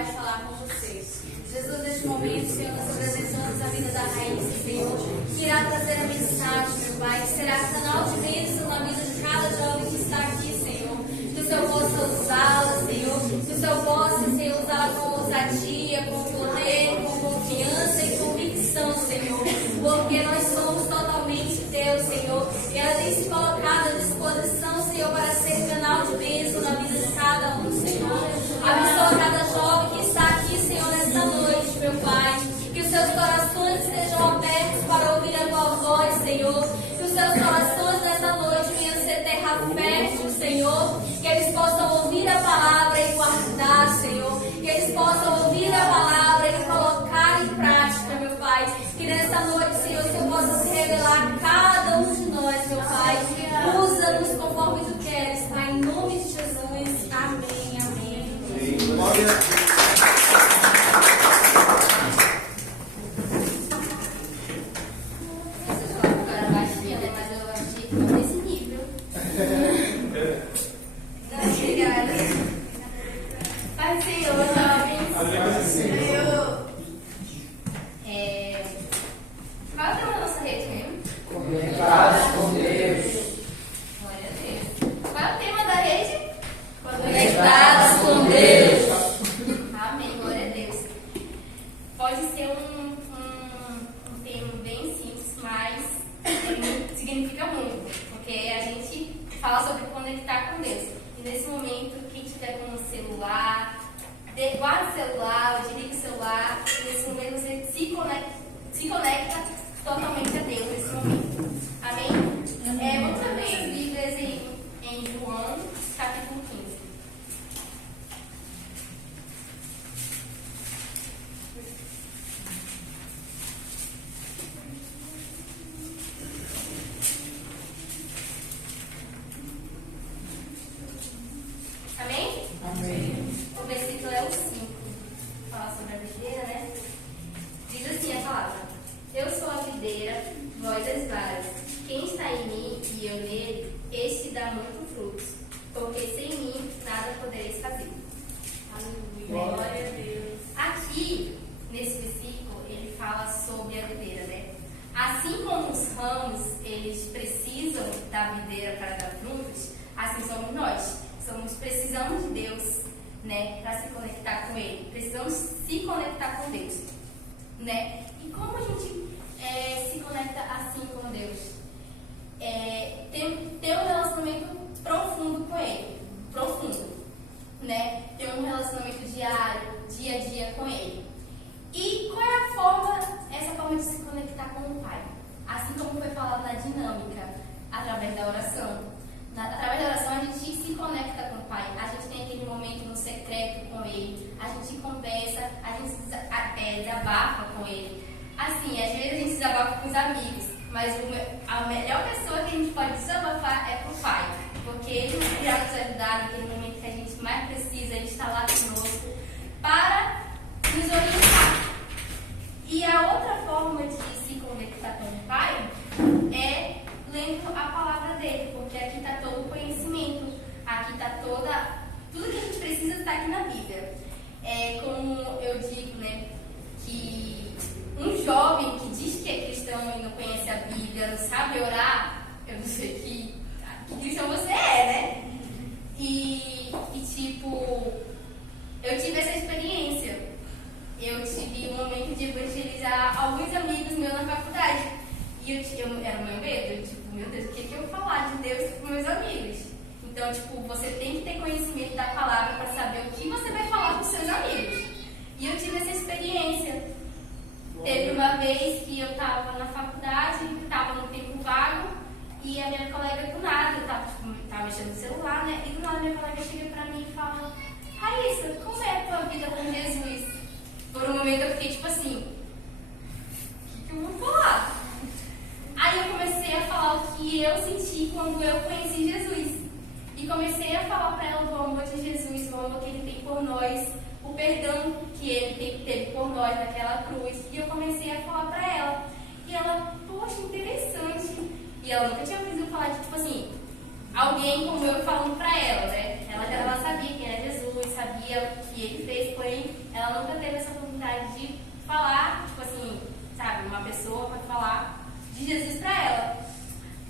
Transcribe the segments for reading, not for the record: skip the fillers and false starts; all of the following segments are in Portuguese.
vai falar com você. Jesus, neste momento, Senhor, nós apresentamos a vida da Raíssa, Senhor, que irá trazer a mensagem, meu Pai, que será canal de bênção na vida de cada jovem que está aqui, Senhor. Que o Senhor possa usá-la, Senhor, que o Senhor possa, Senhor, usá-la com ousadia, com poder, com confiança e convicção, Senhor, porque nós somos totalmente Deus, Senhor, e ela tem se colocado à disposição, Senhor, para ser canal de bênção na vida de cada um, Senhor. Abençoa cada jovem que está aqui, Senhor, nesta noite, meu Pai, que os seus corações estejam abertos para ouvir a tua voz, Senhor, que os seus corações nesta noite venham ser terra fértil, Senhor, que eles possam ouvir a palavra e guardar, Senhor, que eles possam ouvir a palavra e colocar em prática, meu Pai, que nesta noite, Senhor, o Senhor possa se revelar a cada um de nós, meu Pai, usa-nos conforme tu queres, Pai, em nome de Jesus, amém, amém. Glória a Deus. E ela nunca tinha ouvido falar de, alguém como eu falando pra ela, né? Ela sabia quem era Jesus, sabia que ele fez, porém ela nunca teve essa oportunidade de falar, tipo assim, sabe, uma pessoa para falar de Jesus para ela.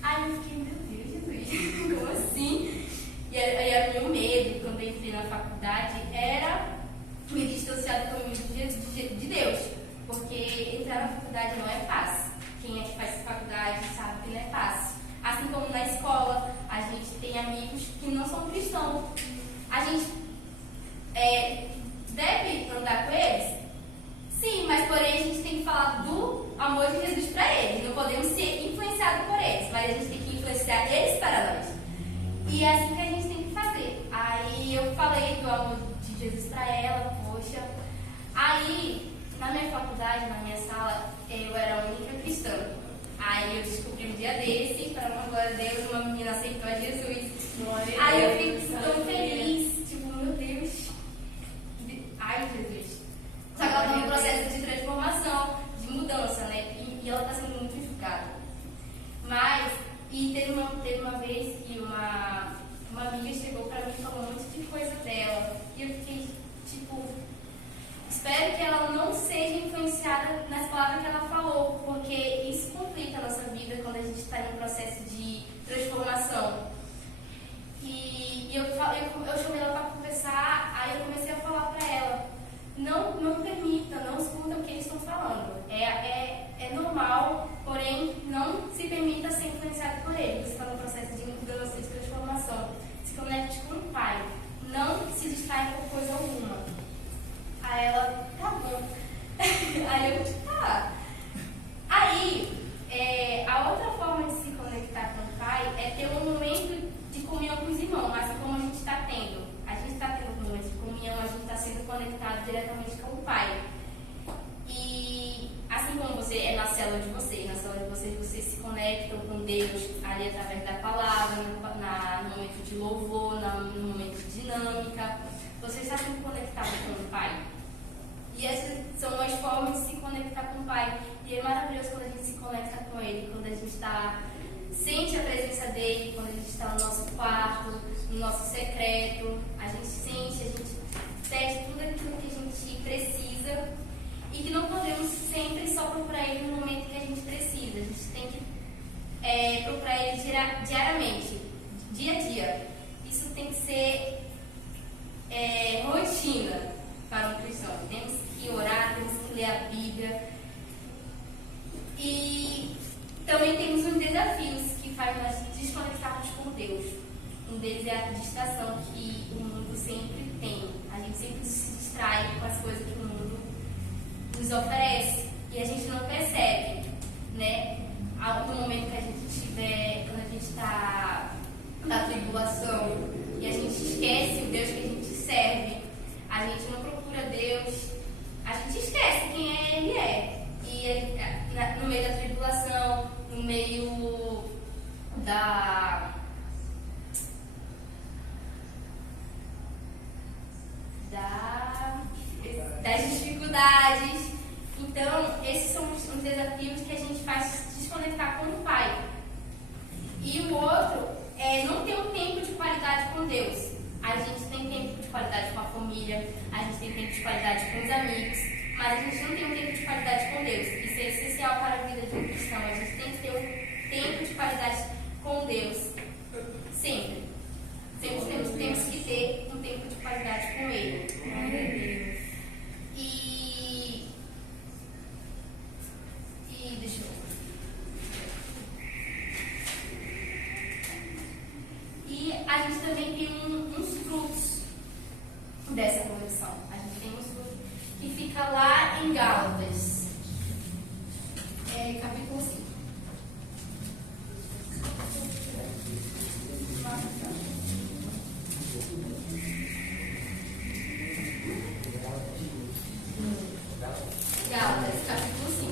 Aí eu fiquei, meu Deus, Jesus, como assim? E aí o meu medo, quando eu entrei na faculdade, era me distanciar do caminho de Deus, porque entrar na faculdade não é fácil. Quem é que faz faculdade sabe que não é fácil. Assim como na escola, a gente tem amigos que não são cristãos. A gente deve andar com eles? Sim, mas porém a gente tem que falar do amor de Jesus para eles. Não podemos ser influenciados por eles, mas a gente tem que influenciar eles para nós. E é assim que a gente tem que fazer. Aí eu falei do amor de Jesus para ela, poxa. Aí, na minha faculdade, na minha sala, eu era a única cristã. Aí eu descobri um dia desse, para uma glória a Deus, uma menina aceitou a Jesus. Aí eu fico tão feliz, tipo, meu Deus. Ai, Jesus. Só que ela está num processo de transformação, de mudança, né? E ela está sendo muito julgada. Mas, teve uma vez que uma amiga chegou para mim e falou um monte de coisa dela. E eu fiquei, tipo, espero que ela não seja influenciada nas palavras que ela falou, porque isso complica a nossa vida quando a gente está em um processo de transformação. E eu chamei ela para conversar, aí eu comecei a falar para ela, não permita, não escuta o que eles estão falando. É normal, porém não se permita ser influenciado por eles. Você está no processo de mudança, de transformação. Se conecte com o Pai. Não se distraia por coisa alguma. Aí ela, tá bom. Aí eu, tá. Aí, a outra forma de se conectar com o Pai é ter um momento de comunhão com os irmãos, assim como a gente está tendo. A gente está tendo um momento de comunhão, a gente está sendo conectado diretamente com o Pai. E assim como você é na célula de vocês, vocês se conectam com Deus ali através da palavra, no momento de louvor, no momento de dinâmica. Você está sendo conectado com o Pai. E essas são as formas de se conectar com o Pai. E é maravilhoso quando a gente se conecta com Ele, quando a gente sente a presença dEle, quando a gente está no nosso quarto, no nosso secreto. A gente sente, a gente pede tudo aquilo que a gente precisa. E que não podemos sempre só procurar Ele no momento que a gente precisa. A gente tem que procurar Ele diariamente, dia a dia. Isso tem que ser rotina para um cristão. Temos que orar, temos que ler a Bíblia. E também temos uns desafios que fazem nós desconectarmos com Deus. Um deles é a distração que o mundo sempre tem. A gente sempre se distrai com as coisas que o mundo nos oferece e a gente não percebe, né? No momento que a gente estiver, quando a gente está na tribulação e a gente esquece o Deus que a gente serve, a gente não procura Deus, a gente esquece quem Ele é. E no meio da tribulação, no meio das dificuldades. Então, esses são os desafios que a gente faz se desconectar com o Pai. E o outro é não ter um tempo de qualidade com Deus. A gente tem tempo de qualidade com a família, a gente tem tempo de qualidade com os amigos, mas a gente não tem um tempo de qualidade com Deus. Isso é essencial para a vida de um cristão. A gente tem que ter um tempo de qualidade com Deus. Sempre. Sempre temos que ter um tempo de qualidade com Ele. E deixa eu ver. E a gente também tem uns frutos dessa conversão. A gente tem uns frutos que fica lá em Gálatas, capítulo 5. Gálatas, capítulo 5.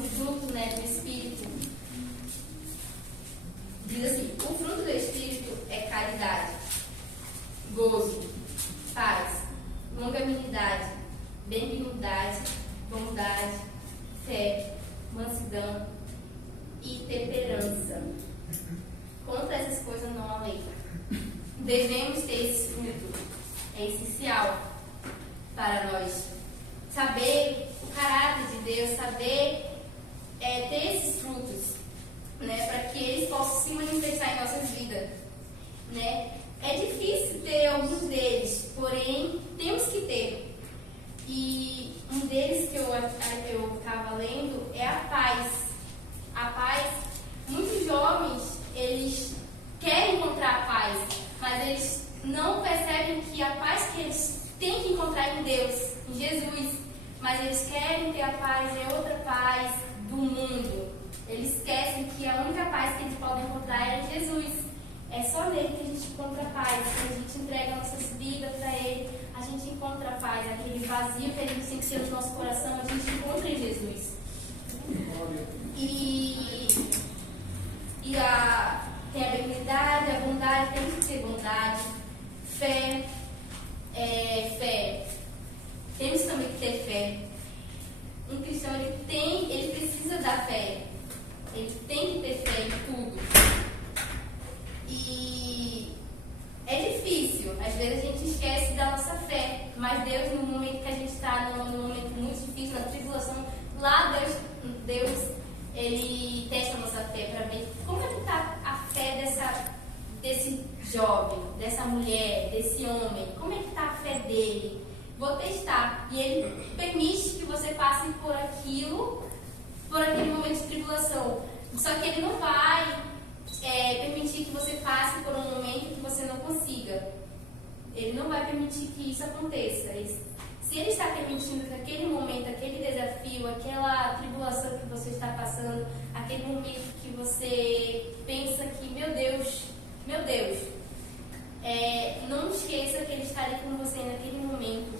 do fruto, né, do Espírito, diz assim: o fruto do Espírito é caridade, gozo, paz, longanimidade, benignidade, bondade, fé, mansidão e temperança. Contra essas coisas não há lei. Devemos ter esse fruto. É essencial para nós saber o caráter de Deus, saber ter esses frutos, né, para que eles possam se manifestar em nossas vidas, né? É difícil ter alguns deles, porém temos que ter. E um deles que eu estava lendo é a paz. A paz, muitos jovens, eles querem encontrar a paz, mas eles não percebem que a paz que eles têm que encontrar em Deus, em Jesus, mas eles querem ter a paz em outra paz do mundo. Eles esquecem que a única paz que eles podem encontrar é em Jesus. É só nele que a gente encontra a paz. Quando a gente entrega nossas vidas para ele, a gente encontra a paz. Aquele vazio que a gente sentia no nosso coração, a gente encontra em Jesus. Tem a benignidade, a bondade, tem que ter bondade. Fé. Temos também que ter fé. Um cristão, ele precisa da fé. Ele tem que ter fé em tudo. E é difícil. Às vezes a gente esquece da nossa fé. Mas Deus, no momento que a gente está num momento muito difícil, na tribulação, lá Deus ele testa a nossa fé para ver como é que está a fé desse jovem, dessa mulher, desse homem. Como é que está a fé dele? Vou testar. E ele permite que você passe por aquele momento de tribulação. Só que ele não vai permitir que você passe por um momento que você não consiga. Ele não vai permitir que isso aconteça. Se ele está permitindo que aquele momento, aquele desafio, aquela tribulação que você está passando, aquele momento que você pensa que, meu Deus, não esqueça que ele está ali com você naquele momento,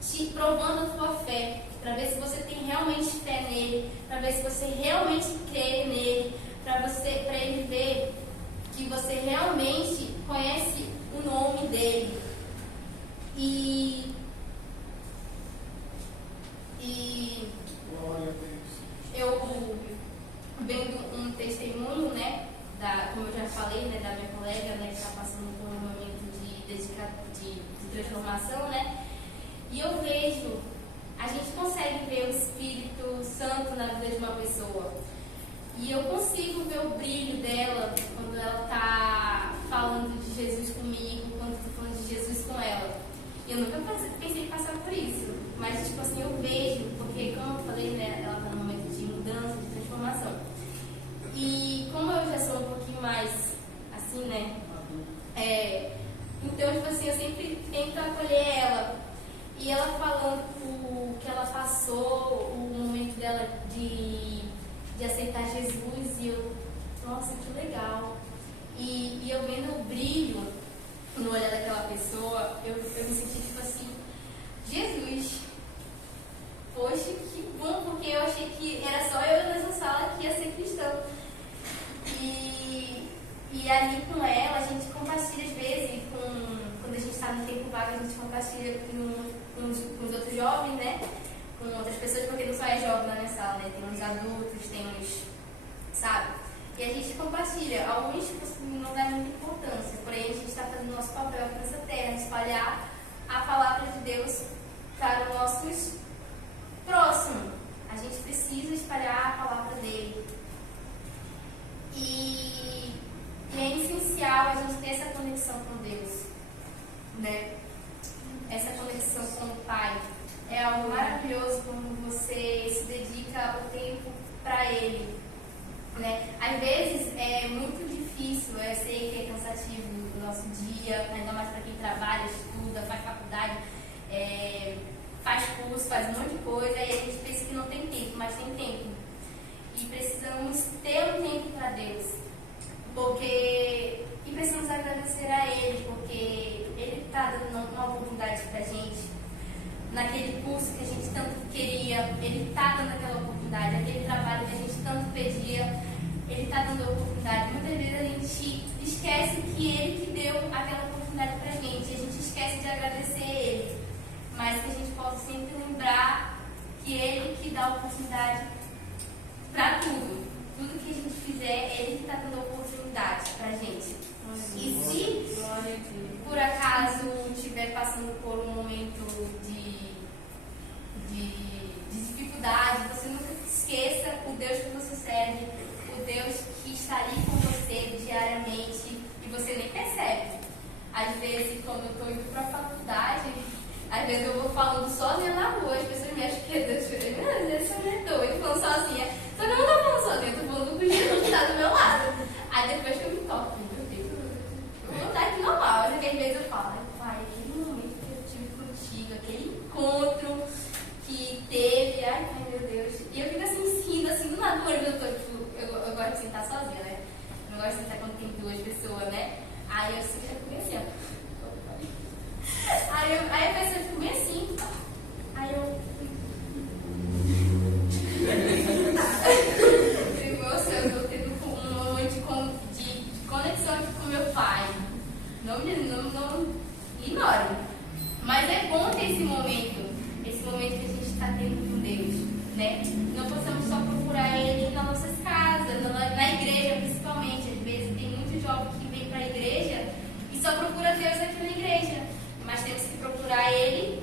te provando a tua fé, para ver se você tem realmente fé nele, para ver se você realmente crê nele, para ele ver que você realmente conhece o nome dele. E eu vendo um testemunho, né, como eu já falei, né, da minha colega, né, que está passando por um momento de transformação, né, e eu vejo, a gente consegue ver o Espírito Santo na vida de uma pessoa, e eu consigo ver o brilho dela quando ela está falando de Jesus comigo, quando eu estou falando de Jesus com ela. Eu nunca pensei em passar por isso, mas tipo assim, eu vejo, porque como eu falei, né, ela está num momento de mudança, de transformação. E como eu já sou um pouquinho mais assim, né, então tipo assim, eu sempre tento acolher ela. E ela falando o que ela passou, o momento dela de aceitar Jesus, e eu, nossa, que legal. E eu vendo o brilho no olhar daquela pessoa, eu me senti tipo assim, Jesus, poxa, que bom, porque eu achei que era só eu nessa sala que ia ser cristão. E ali com ela, a gente compartilha às vezes, quando a gente está no tempo vago, a gente compartilha com os outros jovens, né? Com outras pessoas, porque não só é jovem na minha sala, né? Tem uns adultos, tem uns, sabe? E a gente compartilha. Alguns não dá muita importância, porém a gente está fazendo o nosso papel aqui nessa terra, espalhar a palavra de Deus para os nossos próximos. A gente precisa espalhar a palavra dele. E é essencial a gente ter essa conexão com Deus, né? Essa conexão com o Pai. É algo maravilhoso quando você se dedica o tempo para Ele, né? Às vezes é muito difícil, eu sei que é cansativo o nosso dia, ainda mais para quem trabalha, estuda, faz faculdade, faz curso, faz um monte de coisa, e a gente pensa que não tem tempo, mas tem tempo. E precisamos ter um tempo para Deus, e precisamos agradecer a Ele, porque Ele está dando uma oportunidade para a gente. Naquele curso que a gente tanto queria, Ele está dando aquela oportunidade oportunidade. Aquele trabalho que a gente tanto pedia, Ele está dando a oportunidade. Muitas vezes a gente esquece que Ele que deu aquela oportunidade pra gente. A gente esquece de agradecer a Ele. Mas que a gente possa sempre lembrar que Ele que dá a oportunidade para tudo. Tudo que a gente fizer, Ele que está dando a oportunidade pra gente. E se por acaso estiver passando por um momento de dificuldade, você nunca esqueça o Deus que você serve, o Deus que está ali com você diariamente e você nem percebe. Às vezes, quando eu estou indo para a faculdade, às vezes eu vou falando sozinha na rua, as pessoas me acham que é Deus. Às vezes eu não estou indo falando sozinha. Só que eu não estou falando sozinha, eu estou falando com Jesus que está do meu lado. Aí depois que eu me toco, meu Deus, eu vou estar aqui normal. Mas às vezes eu falo, pai, aquele momento que eu tive contigo, aquele encontro que teve, ai meu Deus. E eu fico assim, rindo, assim, do nada, eu gosto de sentar sozinha, né? Eu não gosto de sentar quando tem duas pessoas, né? Aí eu fico bem assim, ó. Aí a pessoa fica bem assim. Aí eu. Nossa, eu estou tendo um momento de conexão aqui com meu pai. Não ignore. Mas é bom ter esse momento que a gente está tendo com Deus, né? Não possamos só procurar Ele nas nossas casas, na igreja principalmente. Às vezes tem muitos jovens que vêm para a igreja e só procura Deus aqui na igreja. Mas temos que procurar Ele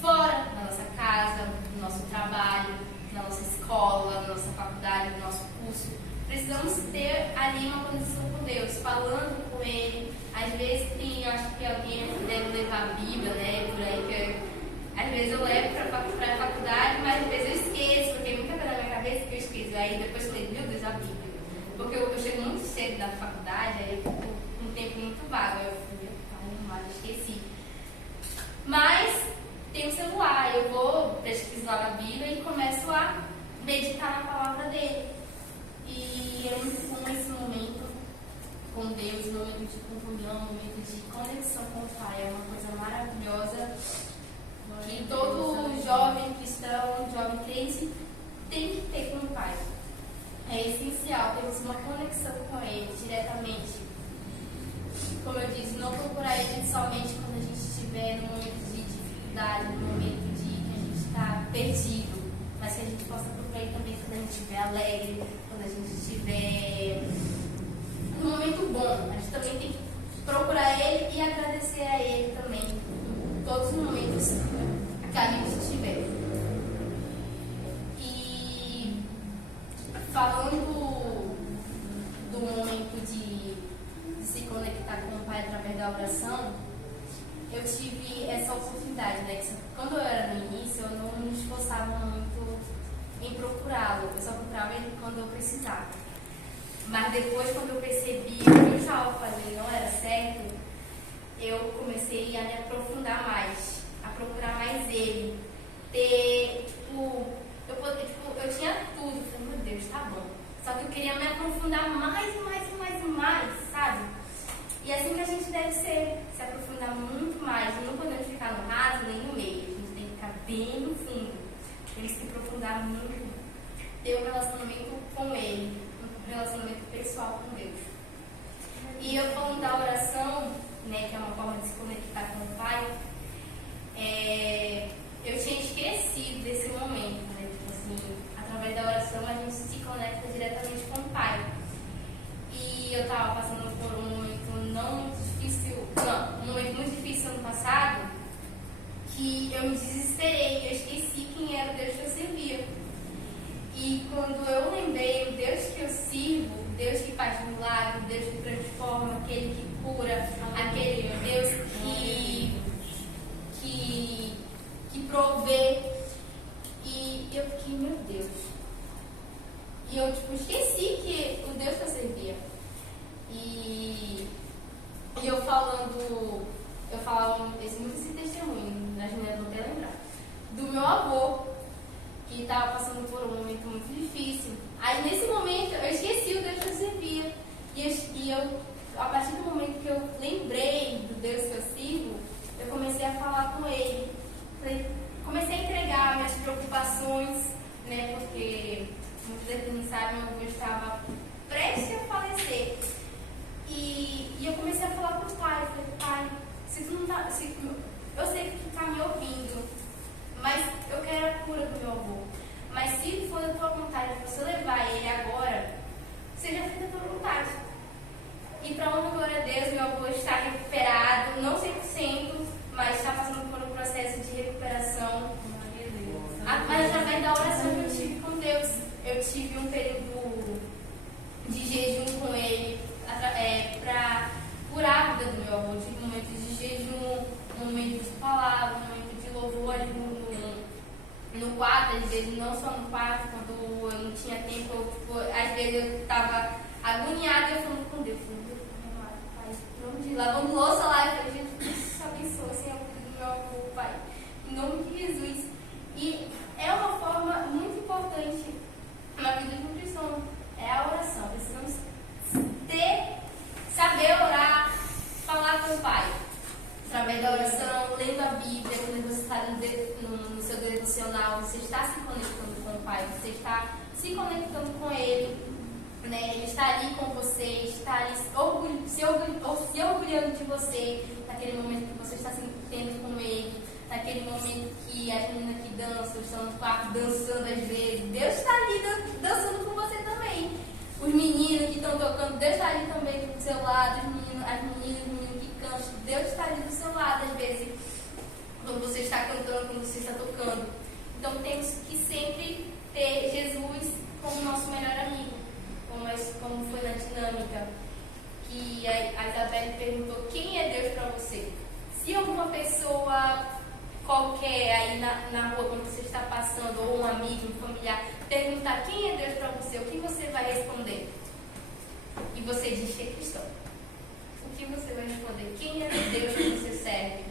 fora, na nossa casa, no nosso trabalho, na nossa escola, na nossa faculdade, no nosso curso. Precisamos ter ali uma conexão com Deus, falando com Ele. Às vezes eu acho que alguém deve levar a Bíblia, né? Por aí que às vezes eu levo para a faculdade, mas às vezes eu esqueço, porque muita coisa na minha cabeça que eu esqueço. Aí depois eu leio, meu Deus, a Bíblia. Porque eu chego muito cedo da faculdade, aí eu fico um tempo muito vago. Aí eu fico, meu pai, mas esqueci. Mas tem o celular, eu vou pesquisar na Bíblia e começo a meditar na palavra dele. E é muito bom esse momento com Deus, momento de comunhão, momento de conexão com o Pai. É uma coisa maravilhosa que todo jovem cristão, jovem crente tem que ter com o Pai. É essencial termos uma conexão com Ele diretamente. Como eu disse, não procurar Ele somente quando a gente estiver num momento de dificuldade, num momento de que a gente está perdido, mas que a gente possa procurar Ele também quando a gente estiver alegre, quando a gente estiver num momento bom. A gente também tem que procurar Ele e agradecer a Ele também em todos os momentos que a gente estiver. E falando do momento de se conectar com o Pai através da oração, eu tive essa oportunidade, né? Quando eu era no início, eu não me esforçava muito em procurá-lo. Eu só procurava ele quando eu precisava. Mas depois, quando eu percebi que o que eu estava fazendo não era certo, eu comecei a me aprofundar mais, a procurar mais ele. Ter, eu tinha tudo. Eu falei, meu Deus, tá bom. Só que eu queria me aprofundar mais e mais e mais e mais, sabe? E é assim que a gente deve ser, se aprofundar muito mais. Não podemos ficar no raso nem no meio. A gente tem que ficar bem no fundo. Tem que se aprofundar muito. Ter um relacionamento com Ele. Um relacionamento pessoal com Deus. E eu falando da oração, né, que é uma forma de se conectar com o Pai, eu tinha esquecido desse momento, né? Tipo assim, através da oração a gente se conecta diretamente com o Pai. E eu estava passando por um momento um momento muito difícil ano passado, que eu me desesperei, eu esqueci quem era o Deus que eu servia. E quando eu lembrei o Deus que eu sirvo, o Deus que faz milagre, o Deus que transforma, aquele que cura, aquele Deus que provê, e eu fiquei, meu Deus. E eu esqueci que o Deus que eu servia. E eu falava muito esse testemunho, nas meninas vão até lembrar, do meu avô, que estava passando por um momento muito difícil. Aí nesse momento eu esqueci o Deus que eu servia. E eu, a partir do momento que eu lembrei do Deus que eu sirvo, eu comecei a falar com ele. Comecei a entregar minhas preocupações, né? Porque se tu não tá, eu sei que tu tá me ouvindo, mas eu quero a cura do meu avô. Mas se for da tua vontade de você levar ele agora, seja feita a tua vontade. E para honra e glória a Deus, meu avô está recuperado, não 100%, mas está passando por um processo de recuperação. Mas através da oração que eu tive com Deus, eu tive um período de jejum com ele para curar a vida do meu avô. Tive momentos de jejum, momentos de palavra, momentos de louvor no quarto, às vezes não só no quarto, quando eu não tinha tempo, às vezes eu estava agoniada e eu falando com Deus, Pai, em nome de lavando louça lá, eu falei, Jesus, abençoa, Senhor, a vida do meu avô, Pai, em nome de Jesus. E é uma forma muito importante na vida de um cristão, é a oração. Precisamos saber orar, falar com o Pai. Através da oração, lendo a Bíblia, quando você está no seu devocional, você está se conectando com o Pai, você está se conectando com Ele, né? Ele está ali com você, está ali se orgulhando de você, naquele momento que você está se tendo com Ele, naquele momento que as meninas que dançam, estão no quarto dançando às vezes, Deus está ali dançando com você também. Os meninos que estão tocando, Deus está ali também do seu lado, as meninas, os meninos que cantam, Deus está ali do seu lado às vezes, quando você está cantando, quando você está tocando. Então temos que sempre ter Jesus como nosso melhor amigo, como foi na dinâmica, que a Isabelle perguntou, quem é Deus para você? Se alguma pessoa qualquer aí na rua, quando você está passando, ou um amigo, um familiar, perguntar quem é Deus para você, o que você vai responder? E você diz que é cristão. O que você vai responder? Quem é Deus que você serve?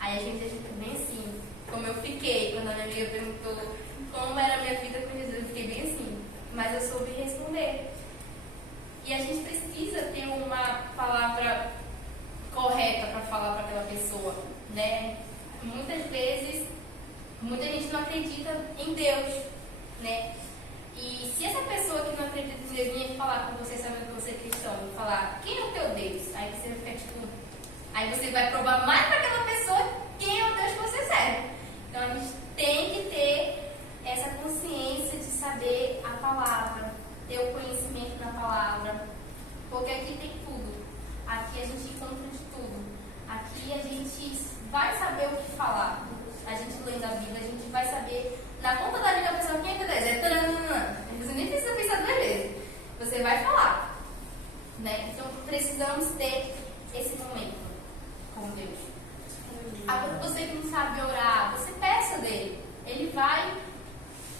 Aí a gente fica bem assim, como eu fiquei, quando a minha amiga perguntou como era a minha vida com Jesus, eu fiquei bem assim, mas eu soube responder. E a gente precisa ter uma palavra correta para falar para aquela pessoa, né? Muitas vezes, muita gente não acredita em Deus, né? E se essa pessoa que não acredita em Deus vinha falar com você, sabendo que você é cristão, falar, quem é o teu Deus? Aí você vai ficar tipo, aí você vai provar mais para aquela pessoa quem é o Deus que você serve. Então a gente tem que ter essa consciência de saber a palavra, ter o conhecimento da palavra, porque aqui tem tudo. Aqui a gente encontra de tudo. Aqui a gente vai saber o que falar. A gente lendo a Bíblia, a gente vai saber na ponta da língua a pessoa quem é Deus. É taranana. Você nem precisa pensar duas vezes. Você vai falar. Né? Então precisamos ter esse momento com Deus. Você que não sabe orar, você peça dele. Ele vai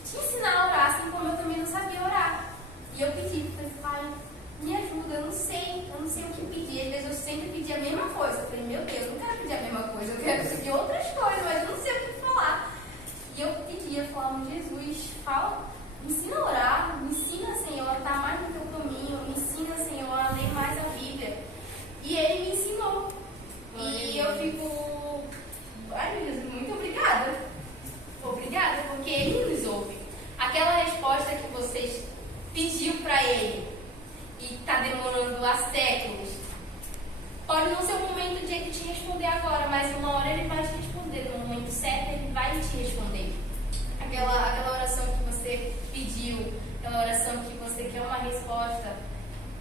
te ensinar a orar, assim como eu também não sabia orar. E eu pedi, falei, Pai, me ajuda, eu não sei o que pedir. Às vezes eu sempre pedi a mesma coisa. Eu falei, meu Deus, eu não quero pedir a mesma coisa, eu quero pedir outras coisas, mas eu não sei o que falar. E eu pedia, falava, Jesus, fala, me ensina a orar, me ensina, Senhor, a estar mais no teu caminho, me ensina, Senhor, a ler mais a Bíblia. E ele me ensinou. E eu fico, ai meu Deus, muito obrigada. Obrigada, porque ele nos ouve. Aquela resposta que vocês pediu para ele e está demorando há séculos, pode não ser o momento de ele te responder agora, mas uma hora ele vai te responder, no momento certo ele vai te responder. Aquela oração que você pediu, aquela oração que você quer uma resposta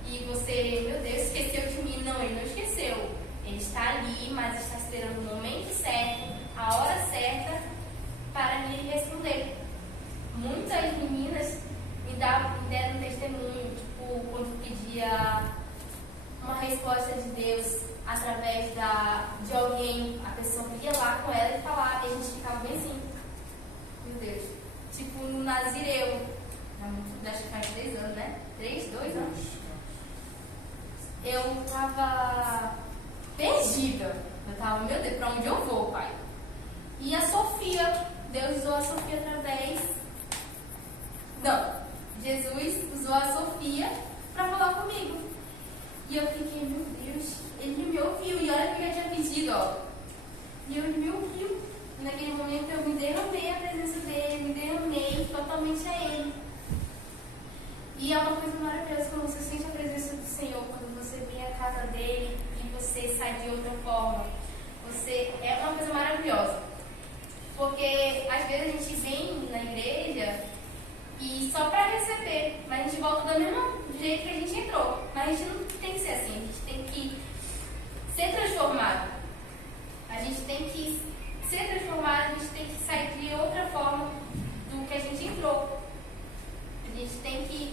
e você, meu Deus, esqueceu de mim. Não, ele não esqueceu. Ele está ali, mas está esperando o momento certo, a hora certa para lhe responder. Muitas meninas me deram um testemunho, tipo, quando pedia uma resposta de Deus através de alguém, a pessoa ia lá com ela e falava, e a gente ficava bem assim, meu Deus, tipo no Nazireu, acho que faz 3 anos, né? 2 anos. Eu tava perdida, eu tava, meu Deus, pra onde eu vou, Pai? E a Sofia, Deus usou a Sofia através, Jesus usou a Sofia para falar comigo. E eu fiquei, meu Deus, ele me ouviu. E olha que eu já tinha pedido, ó. E ele me ouviu. E naquele momento eu me derramei à presença dele, me derramei totalmente a ele. E é uma coisa maravilhosa quando você sente a presença do Senhor, quando você vem à casa dele e você sai de outra forma. Você é uma coisa maravilhosa. Porque às vezes a gente vem na igreja e só para receber, mas a gente volta do mesmo jeito que a gente entrou. Mas a gente não tem que ser assim, a gente tem que ser transformado. A gente tem que ser transformado, a gente tem que sair de outra forma do que a gente entrou. A gente tem que